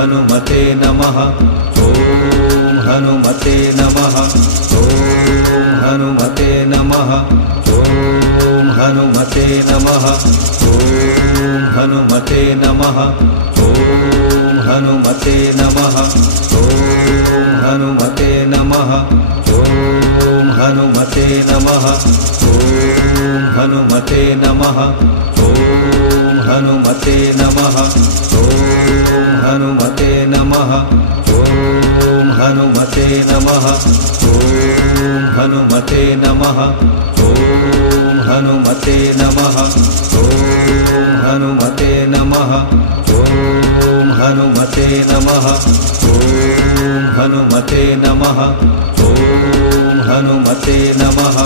हनुमते नमः। ॐ हनुमते नमः। ॐ हनुमते नमः। ॐ हनुमते नमः। ॐ हनुमते नमः। ॐ हनुमते नमः। ॐ हनुमते नमः। ॐ हनुमते नमः। ॐ हनुमते नमः। ॐ हनुमते नमः। ॐ हनुमते नमः। ॐ हनुमते नमः। ॐ हनुमते नमः। ॐ हनुमते नमः। ॐ हनुमते नमः। ॐ हनुमते नमः। ॐ हनुमते नमः। ॐ हनुमते नमः।